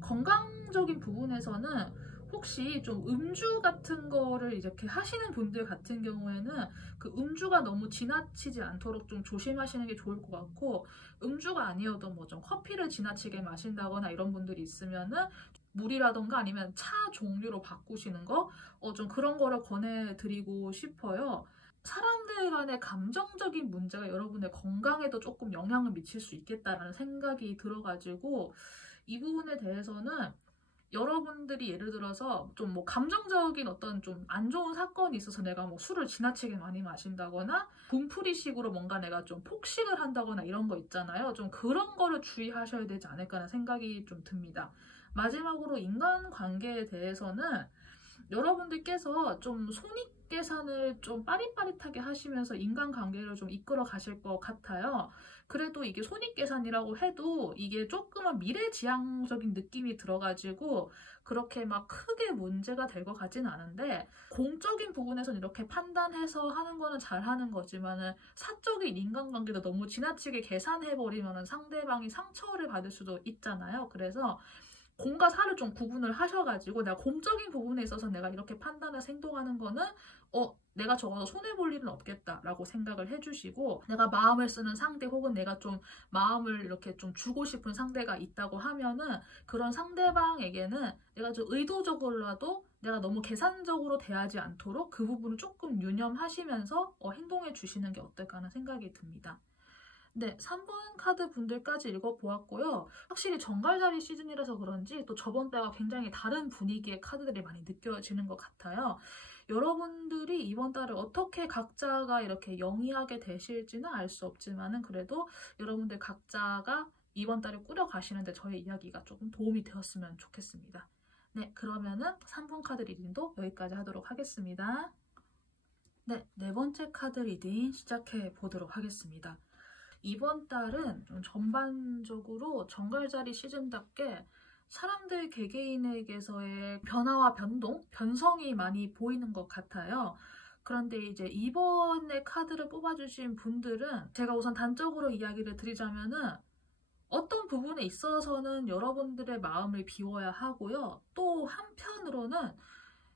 건강적인 부분에서는 혹시 좀 음주 같은 거를 이렇게 하시는 분들 같은 경우에는 그 음주가 너무 지나치지 않도록 좀 조심하시는 게 좋을 것 같고 음주가 아니어도 좀 커피를 지나치게 마신다거나 이런 분들이 있으면은 물이라던가 아니면 차 종류로 바꾸시는 거 좀 그런 거를 권해드리고 싶어요. 사람들 간의 감정적인 문제가 여러분의 건강에도 조금 영향을 미칠 수 있겠다라는 생각이 들어가지고 이 부분에 대해서는 여러분들이 예를 들어서 좀 감정적인 어떤 좀 안 좋은 사건이 있어서 내가 술을 지나치게 많이 마신다거나 분풀이식으로 뭔가 내가 좀 폭식을 한다거나 이런 거 있잖아요. 좀 그런 거를 주의하셔야 되지 않을까 하는 생각이 좀 듭니다. 마지막으로 인간관계에 대해서는 여러분들께서 좀 손익 계산을 좀 빠릿빠릿하게 하시면서 인간관계를 좀 이끌어 가실 것 같아요. 그래도 이게 손익계산이라고 해도 이게 조금은 미래지향적인 느낌이 들어가지고 그렇게 막 크게 문제가 될 것 같지는 않은데, 공적인 부분에서는 이렇게 판단해서 하는 거는 잘하는 거지만은 사적인 인간관계도 너무 지나치게 계산해버리면은 상대방이 상처를 받을 수도 있잖아요. 그래서 공과 사를 좀 구분을 하셔가지고 내가 공적인 부분에 있어서 내가 이렇게 판단해서 행동하는 거는 내가 적어도 손해볼 일은 없겠다라고 생각을 해주시고, 내가 마음을 쓰는 상대 혹은 내가 좀 마음을 이렇게 좀 주고 싶은 상대가 있다고 하면은 그런 상대방에게는 내가 좀 의도적으로라도 내가 너무 계산적으로 대하지 않도록 그 부분을 조금 유념하시면서 행동해 주시는 게 어떨까 하는 생각이 듭니다. 네, 3번 카드 분들까지 읽어보았고요. 확실히 정갈자리 시즌이라서 그런지 또 저번 때와 굉장히 다른 분위기의 카드들이 많이 느껴지는 것 같아요. 여러분들이 이번 달을 어떻게 각자가 이렇게 영위하게 되실지는 알 수 없지만은 그래도 여러분들 각자가 이번 달을 꾸려가시는데 저의 이야기가 조금 도움이 되었으면 좋겠습니다. 네, 그러면은 3번 카드 리딩도 여기까지 하도록 하겠습니다. 네, 네 번째 카드 리딩 시작해 보도록 하겠습니다. 이번 달은 좀 전반적으로 정갈자리 시즌답게 사람들 개개인에게서의 변화와 변성이 많이 보이는 것 같아요. 그런데 이제 이번에 카드를 뽑아주신 분들은 제가 우선 단적으로 이야기를 드리자면은 어떤 부분에 있어서는 여러분들의 마음을 비워야 하고요. 또 한편으로는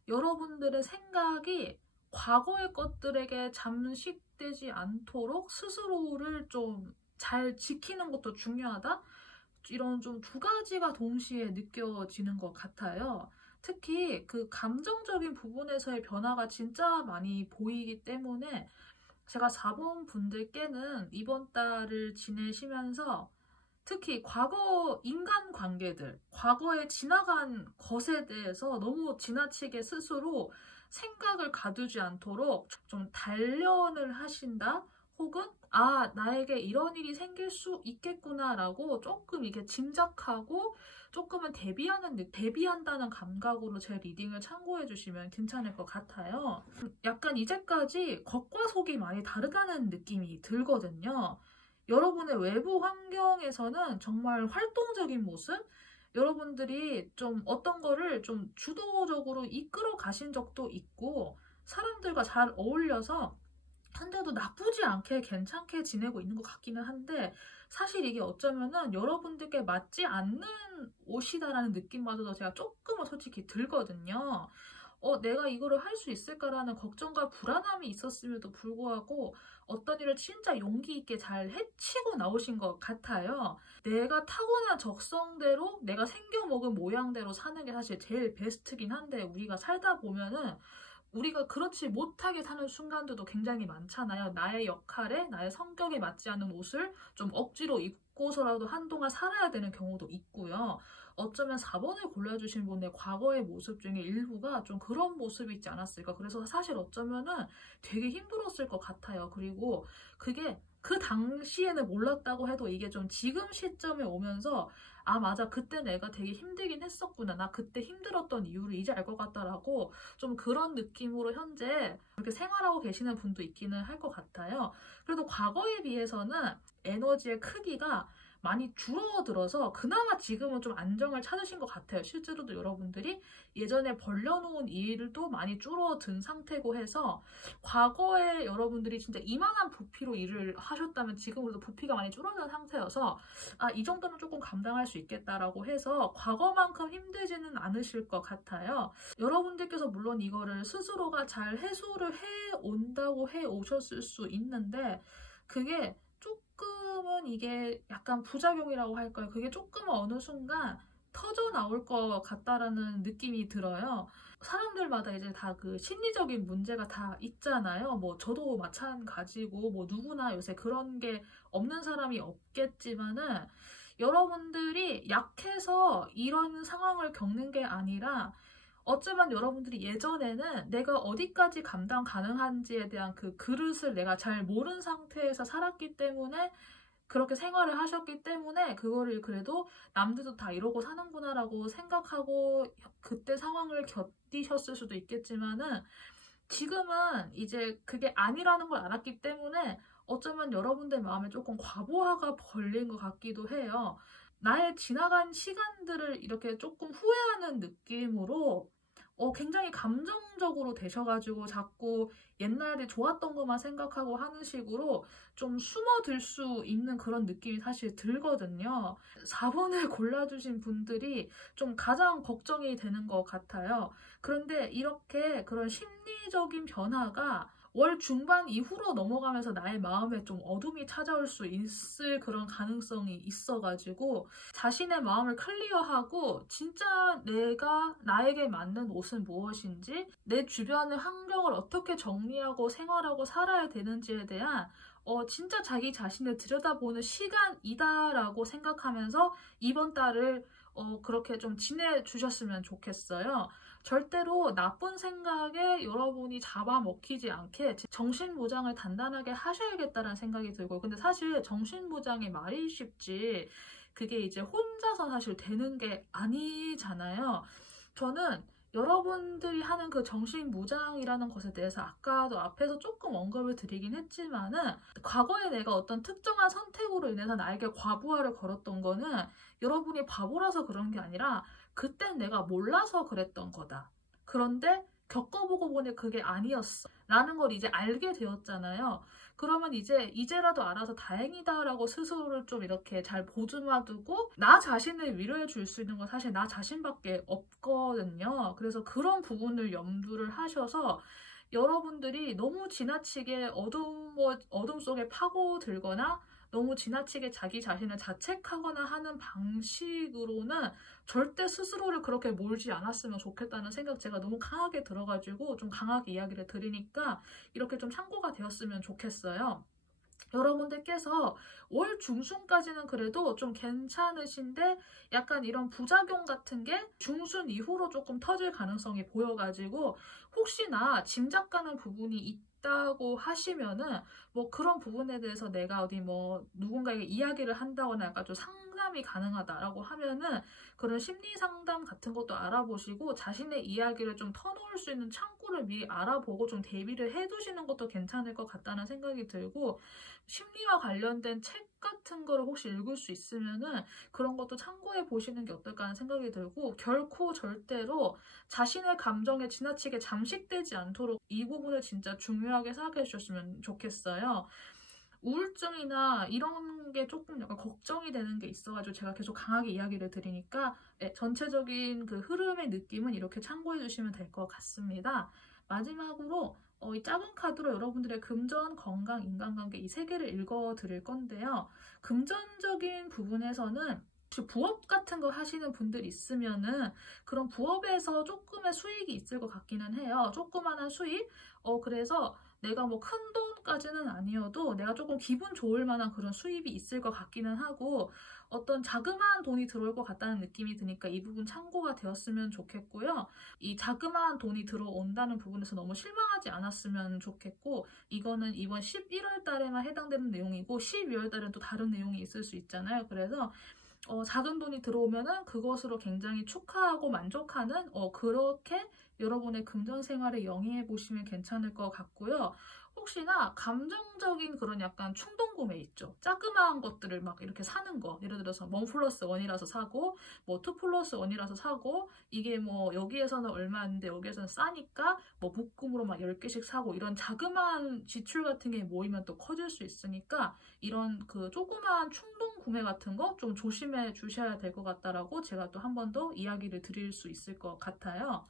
여러분들의 생각이 과거의 것들에게 잠식되지 않도록 스스로를 좀 잘 지키는 것도 중요하다? 이런 좀 두 가지가 동시에 느껴지는 것 같아요. 특히 그 감정적인 부분에서의 변화가 진짜 많이 보이기 때문에 제가 4번 분들께는 이번 달을 지내시면서 특히 과거 인간관계들, 과거에 지나간 것에 대해서 너무 지나치게 스스로 생각을 가두지 않도록 좀 단련을 하신다? 혹은 나에게 이런 일이 생길 수 있겠구나라고 조금 이렇게 짐작하고 조금은 대비한다는 감각으로 제 리딩을 참고해 주시면 괜찮을 것 같아요. 약간 이제까지 겉과 속이 많이 다르다는 느낌이 들거든요. 여러분의 외부 환경에서는 정말 활동적인 모습? 여러분들이 좀 어떤 거를 좀 주도적으로 이끌어 가신 적도 있고, 사람들과 잘 어울려서 현재도 나쁘지 않게 괜찮게 지내고 있는 것 같기는 한데, 사실 이게 어쩌면은 여러분들께 맞지 않는 옷이다라는 느낌마저도 제가 조금은 솔직히 들거든요. 내가 이거를 할 수 있을까라는 걱정과 불안함이 있었음에도 불구하고 어떤 일을 진짜 용기 있게 잘 해치고 나오신 것 같아요. 내가 타고난 적성대로 내가 생겨먹은 모양대로 사는 게 사실 제일 베스트긴 한데, 우리가 살다 보면은 우리가 그렇지 못하게 사는 순간들도 굉장히 많잖아요. 나의 역할에 나의 성격에 맞지 않는 옷을 좀 억지로 입고서라도 한동안 살아야 되는 경우도 있고요. 어쩌면 4번을 골라주신 분의 과거의 모습 중에 일부가 좀 그런 모습이 있지 않았을까. 그래서 사실 어쩌면은 되게 힘들었을 것 같아요. 그리고 그게 그 당시에는 몰랐다고 해도 이게 좀 지금 시점에 오면서 맞아, 그때 내가 되게 힘들긴 했었구나, 나 그때 힘들었던 이유를 이제 알 것 같다라고 좀 그런 느낌으로 현재 이렇게 생활하고 계시는 분도 있기는 할 것 같아요. 그래도 과거에 비해서는 에너지의 크기가 많이 줄어들어서 그나마 지금은 좀 안정을 찾으신 것 같아요. 실제로도 여러분들이 예전에 벌려놓은 일도 많이 줄어든 상태고 해서, 과거에 여러분들이 진짜 이만한 부피로 일을 하셨다면 지금으로도 부피가 많이 줄어든 상태여서 이 정도는 조금 감당할 수 있겠다라고 해서 과거만큼 힘들지는 않으실 것 같아요. 여러분들께서 물론 이거를 스스로가 잘 해소를 해온다고 해오셨을 수 있는데, 그게 조금은 이게 약간 부작용이라고 할까요? 그게 조금은 어느 순간 터져 나올 것 같다라는 느낌이 들어요. 사람들마다 이제 다 그 심리적인 문제가 다 있잖아요. 뭐 저도 마찬가지고 뭐 누구나 요새 그런 게 없는 사람이 없겠지만은, 여러분들이 약해서 이런 상황을 겪는 게 아니라 어쩌면 여러분들이 예전에는 내가 어디까지 감당 가능한지에 대한 그 그릇을 내가 잘 모르는 상태에서 살았기 때문에, 그렇게 생활을 하셨기 때문에 그거를 그래도 남들도 다 이러고 사는구나라고 생각하고 그때 상황을 견디셨을 수도 있겠지만은, 지금은 이제 그게 아니라는 걸 알았기 때문에 어쩌면 여러분들 마음에 조금 과부하가 걸린 것 같기도 해요. 나의 지나간 시간들을 이렇게 조금 후회하는 느낌으로 굉장히 감정적으로 되셔가지고 자꾸 옛날에 좋았던 것만 생각하고 하는 식으로 좀 숨어들 수 있는 그런 느낌이 사실 들거든요. 4번을 골라주신 분들이 좀 가장 걱정이 되는 것 같아요. 그런데 이렇게 그런 심리적인 변화가 월 중반 이후로 넘어가면서 나의 마음에 좀 어둠이 찾아올 수 있을 그런 가능성이 있어가지고 자신의 마음을 클리어하고 진짜 내가 나에게 맞는 옷은 무엇인지 내 주변의 환경을 어떻게 정리하고 생활하고 살아야 되는지에 대한 진짜 자기 자신을 들여다보는 시간이다라고 생각하면서 이번 달을 그렇게 좀 지내주셨으면 좋겠어요. 절대로 나쁜 생각에 여러분이 잡아먹히지 않게 정신무장을 단단하게 하셔야겠다는 생각이 들고, 근데 사실 정신무장이 말이 쉽지 그게 이제 혼자서 사실 되는 게 아니잖아요. 저는 여러분들이 하는 그 정신무장이라는 것에 대해서 아까도 앞에서 조금 언급을 드리긴 했지만은, 과거에 내가 어떤 특정한 선택으로 인해서 나에게 과부하를 걸었던 거는 여러분이 바보라서 그런 게 아니라 그땐 내가 몰라서 그랬던 거다. 그런데 겪어보고 보니 그게 아니었어 라는 걸 이제 알게 되었잖아요. 그러면 이제라도 알아서 다행이다라고 스스로를 좀 이렇게 잘 보듬어두고 나 자신을 위로해 줄 수 있는 건 사실 나 자신밖에 없거든요. 그래서 그런 부분을 염두를 하셔서 여러분들이 너무 지나치게 어둠 속에 파고들거나 너무 지나치게 자기 자신을 자책하거나 하는 방식으로는 절대 스스로를 그렇게 몰지 않았으면 좋겠다는 생각 제가 너무 강하게 들어가지고 좀 강하게 이야기를 드리니까 이렇게 좀 참고가 되었으면 좋겠어요. 여러분들께서 월 중순까지는 그래도 좀 괜찮으신데 약간 이런 부작용 같은 게 중순 이후로 조금 터질 가능성이 보여가지고 혹시나 짐작 가는 부분이 있다고 하시면은 뭐 그런 부분에 대해서 내가 어디 뭐 누군가에게 이야기를 한다거나 약간 좀 상담이 가능하다라고 하면은 그런 심리 상담 같은 것도 알아보시고 자신의 이야기를 좀 터놓을 수 있는 창구를 미리 알아보고 좀 대비를 해두시는 것도 괜찮을 것 같다는 생각이 들고, 심리와 관련된 책 같은 거를 혹시 읽을 수 있으면은 그런 것도 참고해 보시는 게 어떨까 하는 생각이 들고, 결코 절대로 자신의 감정에 지나치게 잠식되지 않도록 이 부분을 진짜 중요하게 생각해 주셨으면 좋겠어요. 우울증이나 이런 게 조금 약간 걱정이 되는 게 있어가지고 제가 계속 강하게 이야기를 드리니까 전체적인 그 흐름의 느낌은 이렇게 참고해 주시면 될 것 같습니다. 마지막으로 이 작은 카드로 여러분들의 금전, 건강, 인간관계 이 세 개를 읽어 드릴 건데요. 금전적인 부분에서는 혹시 부업 같은 거 하시는 분들 있으면은 그런 부업에서 조금의 수익이 있을 것 같기는 해요. 조그마한 수익? 그래서 내가 뭐 큰 돈까지는 아니어도 내가 조금 기분 좋을 만한 그런 수입이 있을 것 같기는 하고, 어떤 자그마한 돈이 들어올 것 같다는 느낌이 드니까 이 부분 참고가 되었으면 좋겠고요. 이 자그마한 돈이 들어온다는 부분에서 너무 실망하지 않았으면 좋겠고, 이거는 이번 11월 달에만 해당되는 내용이고 12월 달엔 또 다른 내용이 있을 수 있잖아요. 그래서 작은 돈이 들어오면은 그것으로 굉장히 축하하고 만족하는 그렇게 여러분의 금전 생활에 영위해 보시면 괜찮을 것 같고요. 혹시나 감정적인 그런 약간 충동 구매 있죠. 자그마한 것들을 막 이렇게 사는 거. 예를 들어서 1+1이라서 사고, 뭐 2+1이라서 사고, 이게 뭐 여기에서는 얼마인데 여기에서는 싸니까 뭐 묶음으로 막 10개씩 사고, 이런 자그마한 지출 같은 게 모이면 또 커질 수 있으니까 이런 그 조그마한 충동 구매 같은 거 좀 조심해 주셔야 될 것 같다라고 제가 또 한 번 더 이야기를 드릴 수 있을 것 같아요.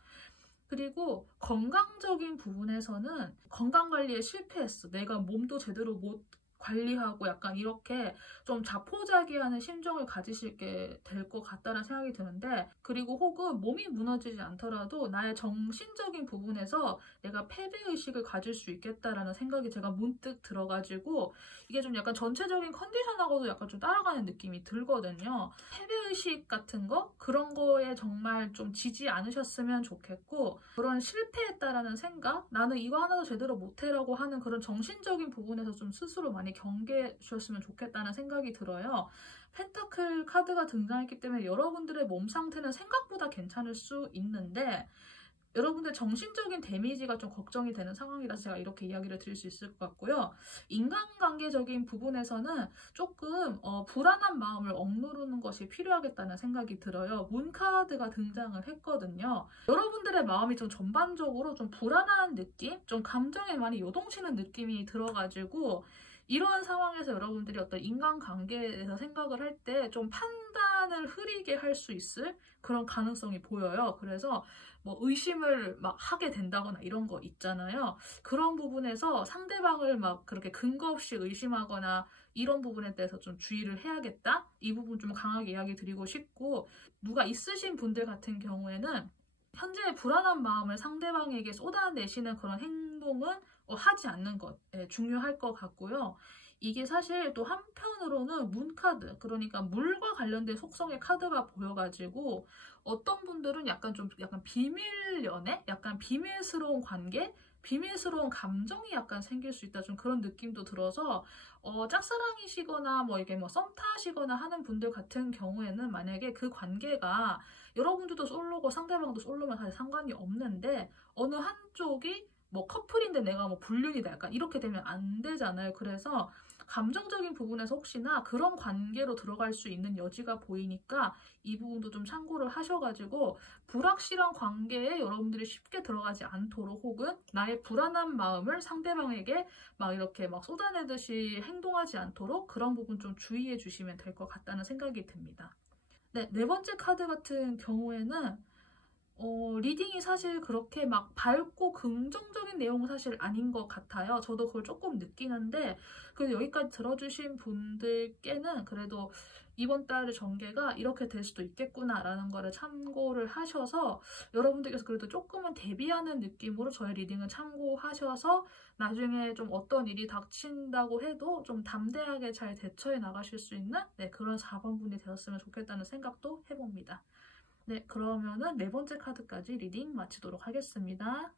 그리고 건강적인 부분에서는 건강관리에 실패했어. 내가 몸도 제대로 못 관리하고 약간 이렇게 좀 자포자기하는 심정을 가지시게 될 것 같다는 생각이 드는데, 그리고 혹은 몸이 무너지지 않더라도 나의 정신적인 부분에서 내가 패배의식을 가질 수 있겠다라는 생각이 제가 문득 들어가지고 이게 좀 약간 전체적인 컨디션하고도 약간 좀 따라가는 느낌이 들거든요. 패배의식 같은 거? 그런 거에 정말 좀 지지 않으셨으면 좋겠고, 그런 실패했다라는 생각? 나는 이거 하나도 제대로 못해라고 하는 그런 정신적인 부분에서 좀 스스로 많이 경계해 주셨으면 좋겠다는 생각이 들어요. 펜타클 카드가 등장했기 때문에 여러분들의 몸 상태는 생각보다 괜찮을 수 있는데 여러분들 정신적인 데미지가 좀 걱정이 되는 상황이라서 제가 이렇게 이야기를 드릴 수 있을 것 같고요. 인간관계적인 부분에서는 조금 불안한 마음을 억누르는 것이 필요하겠다는 생각이 들어요. 문카드가 등장을 했거든요. 여러분들의 마음이 좀 전반적으로 좀 불안한 느낌? 좀 감정에 많이 요동치는 느낌이 들어가지고 이러한 상황에서 여러분들이 어떤 인간관계에서 생각을 할 때 좀 판단을 흐리게 할 수 있을 그런 가능성이 보여요. 그래서 뭐 의심을 막 하게 된다거나 이런 거 있잖아요. 그런 부분에서 상대방을 막 그렇게 근거 없이 의심하거나 이런 부분에 대해서 좀 주의를 해야겠다? 이 부분 좀 강하게 이야기 드리고 싶고, 누가 있으신 분들 같은 경우에는 현재의 불안한 마음을 상대방에게 쏟아내시는 그런 행동은 하지 않는 것 중요할 것 같고요. 이게 사실 또 한편으로는 문카드, 그러니까 물과 관련된 속성의 카드가 보여가지고 어떤 분들은 약간 비밀 연애? 약간 비밀스러운 관계? 비밀스러운 감정이 약간 생길 수 있다. 좀 그런 느낌도 들어서 짝사랑이시거나 뭐 이게 뭐 썸 타시거나 하는 분들 같은 경우에는 만약에 그 관계가 여러분들도 솔로고 상대방도 솔로면 사실 상관이 없는데 어느 한쪽이 뭐 커플인데 내가 뭐 불륜이다 약간 이렇게 되면 안 되잖아요. 그래서 감정적인 부분에서 혹시나 그런 관계로 들어갈 수 있는 여지가 보이니까 이 부분도 좀 참고를 하셔가지고 불확실한 관계에 여러분들이 쉽게 들어가지 않도록, 혹은 나의 불안한 마음을 상대방에게 막 이렇게 막 쏟아내듯이 행동하지 않도록 그런 부분 좀 주의해 주시면 될 것 같다는 생각이 듭니다. 네, 네 번째 카드 같은 경우에는 리딩이 사실 그렇게 막 밝고 긍정적인 내용은 사실 아닌 것 같아요. 저도 그걸 조금 느끼는데, 그래도 여기까지 들어주신 분들께는 그래도 이번 달의 전개가 이렇게 될 수도 있겠구나라는 거를 참고를 하셔서 여러분들께서 그래도 조금은 대비하는 느낌으로 저의 리딩을 참고하셔서 나중에 좀 어떤 일이 닥친다고 해도 좀 담대하게 잘 대처해 나가실 수 있는 그런 4번분이 되었으면 좋겠다는 생각도 해봅니다. 네, 그러면은 네 번째 카드까지 리딩 마치도록 하겠습니다.